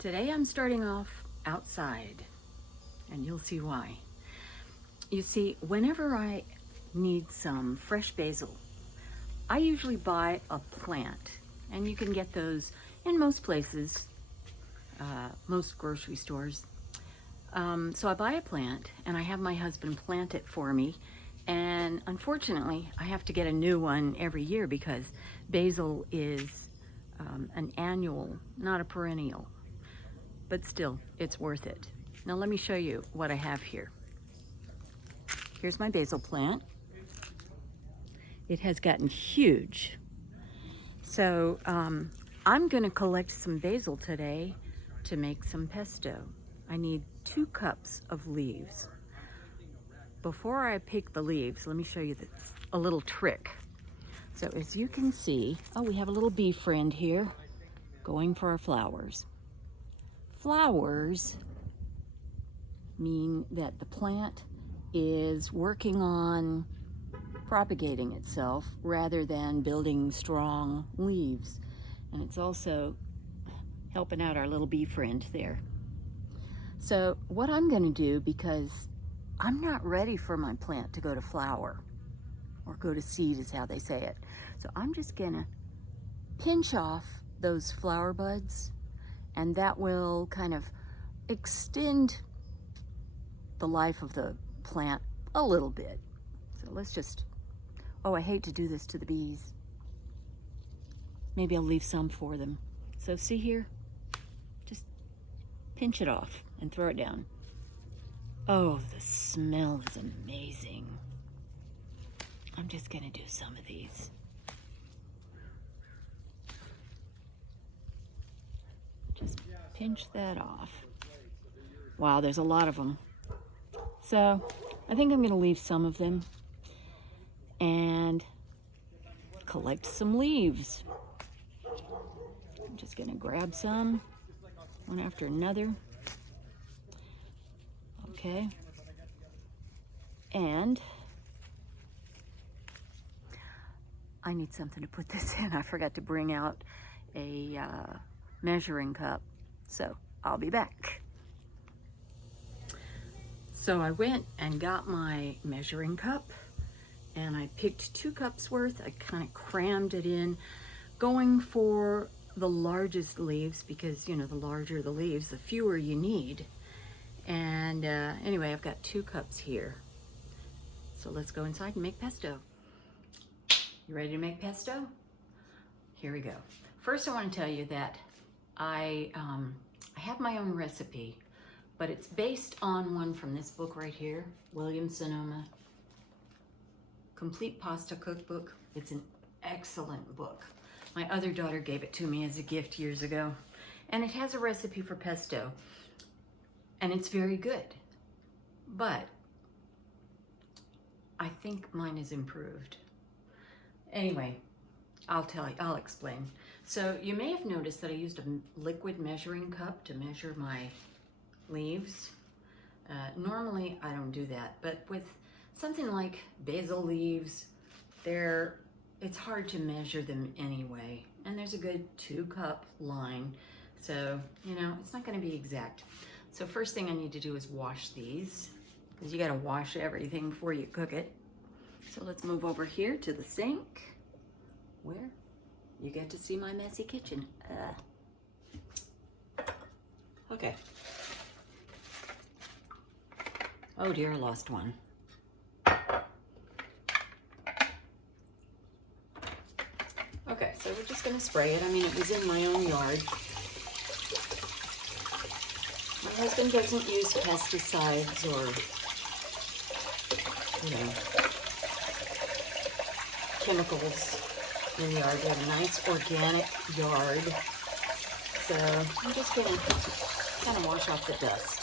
Today I'm starting off outside, and you'll see why. You see, whenever I need some fresh basil, I usually buy a plant, and you can get those in most places, most grocery stores. So I buy a plant, and I have my husband plant it for me, and unfortunately, I have to get a new one every year because basil is an annual, not a perennial. But still, it's worth it. Now let me show you what I have here. Here's my basil plant. It has gotten huge. So I'm gonna collect some basil today to make some pesto. I need 2 cups of leaves. Before I pick the leaves, let me show you a little trick. So as you can see, oh, we have a little bee friend here going for our flowers. Flowers mean that the plant is working on propagating itself rather than building strong leaves. And it's also helping out our little bee friend there. So what I'm going to do, because I'm not ready for my plant to go to flower, or go to seed is how they say it. So I'm just going to pinch off those flower buds, and that will kind of extend the life of the plant a little bit. So let's just, oh, I hate to do this to the bees. Maybe I'll leave some for them. So see here, just pinch it off and throw it down. Oh, the smell is amazing. I'm just gonna do some of these. Just pinch that off. Wow, there's a lot of them. So I think I'm gonna leave some of them and collect some leaves. I'm just gonna grab some, one after another. Okay. And I need something to put this in. I forgot to bring out a measuring cup, so I'll be back. So I went and got my measuring cup, and I picked 2 cups worth. I kind of crammed it in, going for the largest leaves because, you know, the larger the leaves, the fewer you need. And anyway, I've got 2 cups here. So let's go inside and make pesto. You ready to make pesto? Here we go. First, I want to tell you that I have my own recipe, but it's based on one from this book right here, Williams Sonoma, Complete Pasta Cookbook. It's an excellent book. My other daughter gave it to me as a gift years ago, and it has a recipe for pesto, and it's very good, but I think mine is improved. Anyway, I'll explain. So you may have noticed that I used a liquid measuring cup to measure my leaves. Normally I don't do that, but with something like basil leaves, it's hard to measure them anyway. And there's a good 2-cup line. So, you know, it's not going to be exact. So first thing I need to do is wash these, because you got to wash everything before you cook it. So let's move over here to the sink, where you get to see my messy kitchen. Okay. Oh dear, I lost one. Okay, so we're just gonna spray it. I mean, it was in my own yard. My husband doesn't use pesticides or, you know, chemicals in the yard. We have a nice organic yard. So I'm just gonna kind of wash off the dust.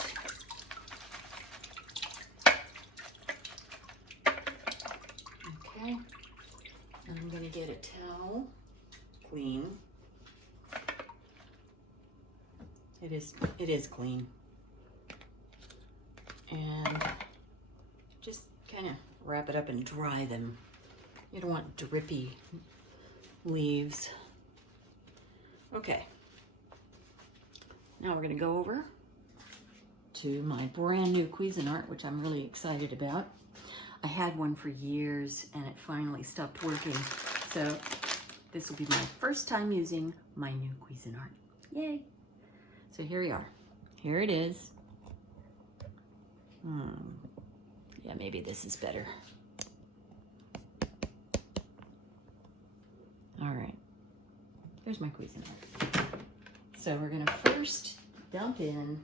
Okay, and I'm gonna get a towel, clean. It is clean. And just kind of wrap it up and dry them. You don't want drippy leaves. Okay. Now we're gonna go over to my brand new Cuisinart, which I'm really excited about. I had one for years and it finally stopped working. So this will be my first time using my new Cuisinart. Yay! So here we are. Here it is. Yeah, maybe this is better. All right, here's my Cuisinart. So we're gonna first dump in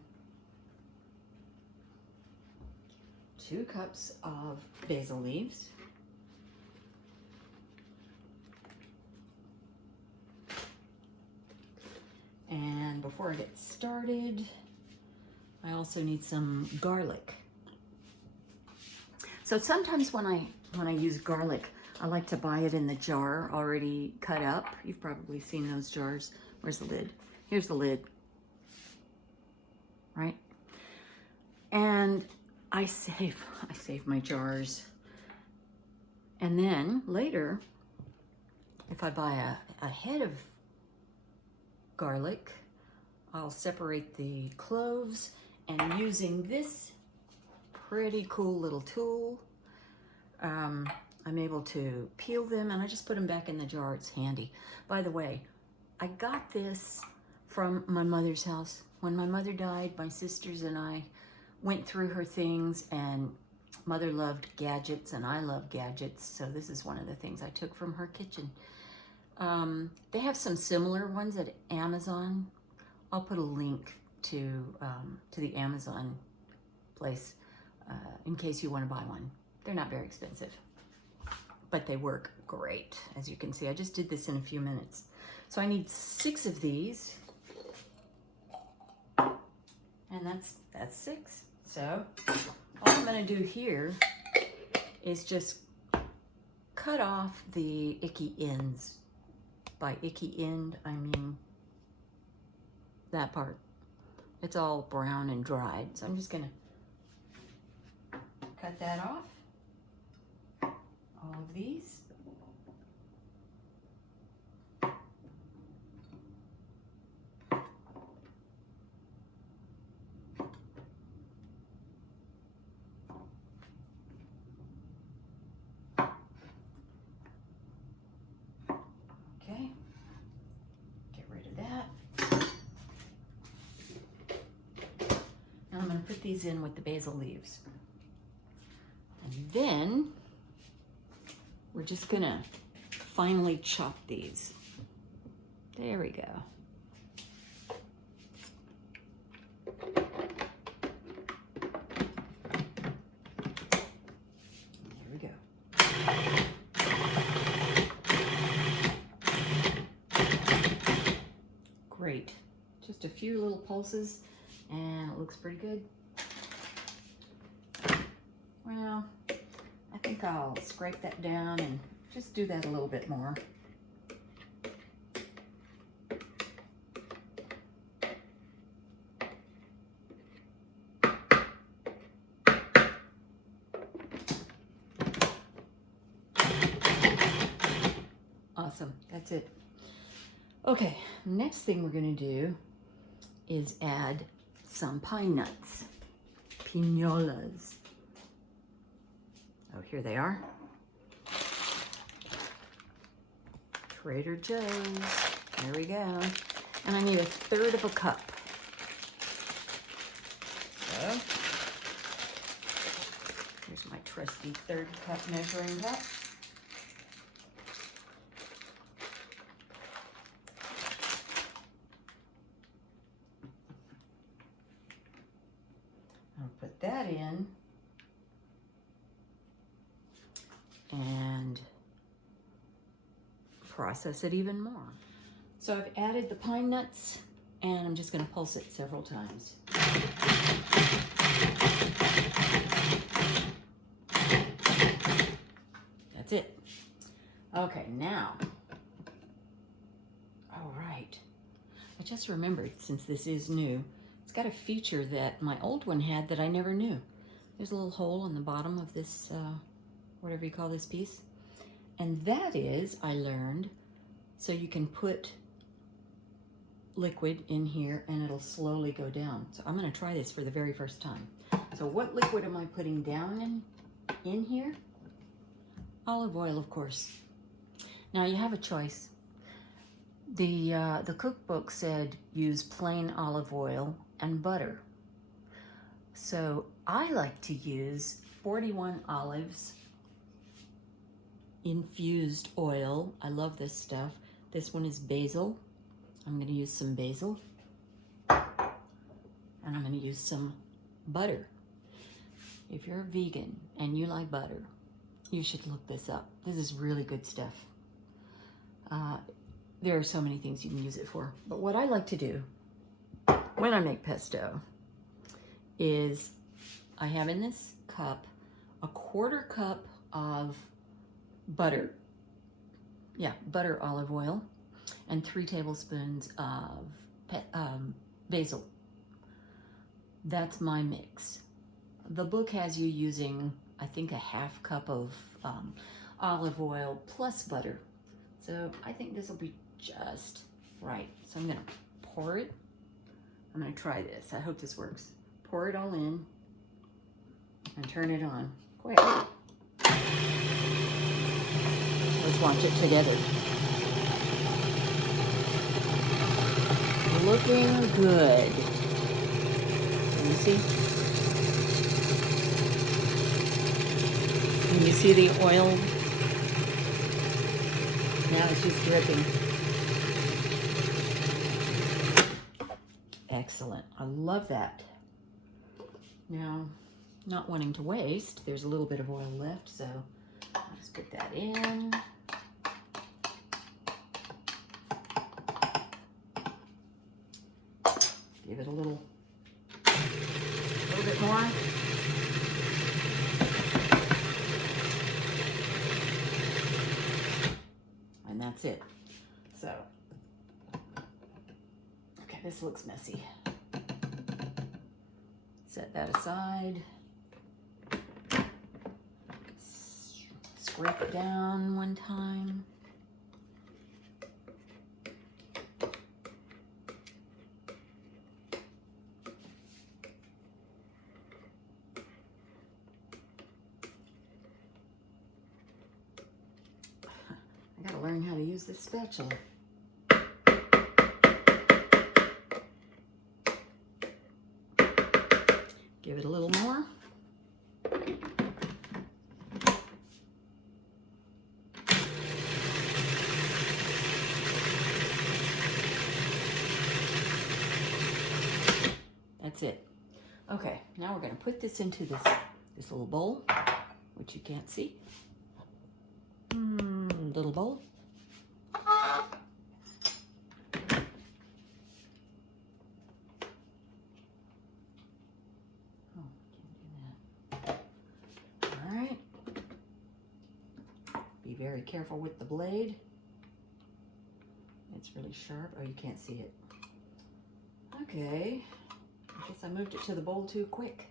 2 cups of basil leaves. And before I get started, I also need some garlic. So sometimes when I use garlic, I like to buy it in the jar already cut up. You've probably seen those jars. Where's the lid? Here's the lid, right? And I save my jars. And then later, if I buy a head of garlic, I'll separate the cloves, and using this pretty cool little tool, I'm able to peel them, and I just put them back in the jar. It's handy. By the way, I got this from my mother's house. When my mother died, my sisters and I went through her things, and Mother loved gadgets and I love gadgets, so this is one of the things I took from her kitchen. They have some similar ones at Amazon. I'll put a link to the Amazon place in case you want to buy one. They're not very expensive, but they work great. As you can see, I just did this in a few minutes. So I need 6 of these, and that's 6. So all I'm going to do here is just cut off the icky ends. By icky end, I mean that part. It's all brown and dried. So I'm just going to cut that off. All of these. Okay, get rid of that. Now I'm going to put these in with the basil leaves. And then we're just going to finely chop these. There we go. There we go. Great. Just a few little pulses and it looks pretty good. Well, I think I'll scrape that down and just do that a little bit more. Awesome, that's it. Okay, next thing we're gonna do is add some pine nuts, pinolas. Oh, here they are. Trader Joe's, there we go. And I need 1/3 cup. So, here's my trusty 1/3 cup measuring cup. I'll put that in. And process it even more. So I've added the pine nuts and I'm just going to pulse it several times. That's it. Okay, now, all right. I just remembered, since this is new, it's got a feature that my old one had that I never knew. There's a little hole in the bottom of this whatever you call this piece. And that is, I learned, so you can put liquid in here and it'll slowly go down. So I'm going to try this for the very first time. So what liquid am I putting down in here? Olive oil, of course. Now you have a choice. The cookbook said use plain olive oil and butter. So I like to use 41 olives, infused oil. I love this stuff. This one is basil. I'm going to use some basil. And I'm going to use some butter. If you're a vegan and you like butter, you should look this up. This is really good stuff. There are so many things you can use it for. But what I like to do when I make pesto is I have in this cup a 1/4 cup of butter. Yeah, butter olive oil, and 3 tablespoons of basil. That's my mix. The book has you using, I think, a 1/2 cup of olive oil plus butter. So I think this will be just right. So I'm gonna pour it. I'm gonna try this. I hope this works. Pour it all in and turn it on. Quick. Let's watch it together. Looking good. Can you see? Can you see the oil? Now it's just dripping. Excellent. I love that. Now, not wanting to waste, there's a little bit of oil left, so I'll just put that in. Give it a little bit more. And that's it. So, okay, this looks messy. Set that aside. Scrape it down one time. I gotta learn how to use this spatula. Give it a little more. That's it. Okay, now we're going to put this into this little bowl, which you can't see. Little bowl. Oh, can't do that. All right. Be very careful with the blade. It's really sharp. Oh, you can't see it. Okay. I guess I moved it to the bowl too quick.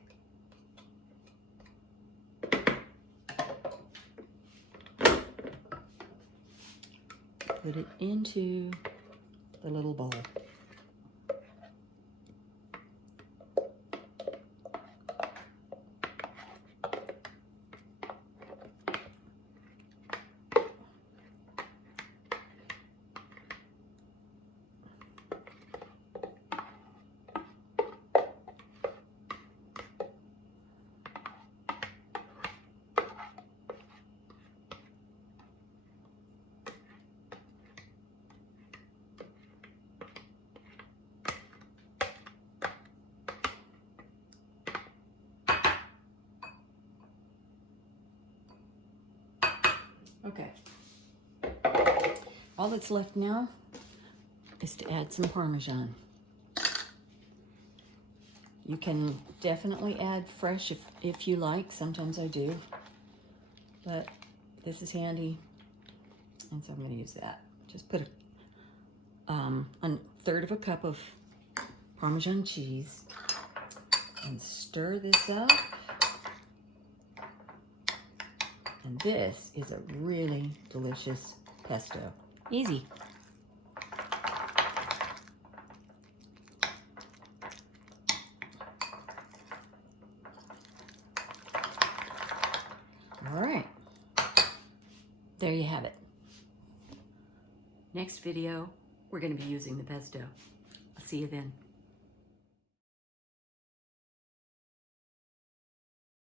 Put it into the little bowl. Okay. All that's left now is to add some Parmesan. You can definitely add fresh if you like. Sometimes I do. But this is handy. And so I'm going to use that. Just put a 1/3 of a cup of Parmesan cheese and stir this up. And this is a really delicious pesto. Easy. There you have it. Next video, we're going to be using the pesto. I'll see you then.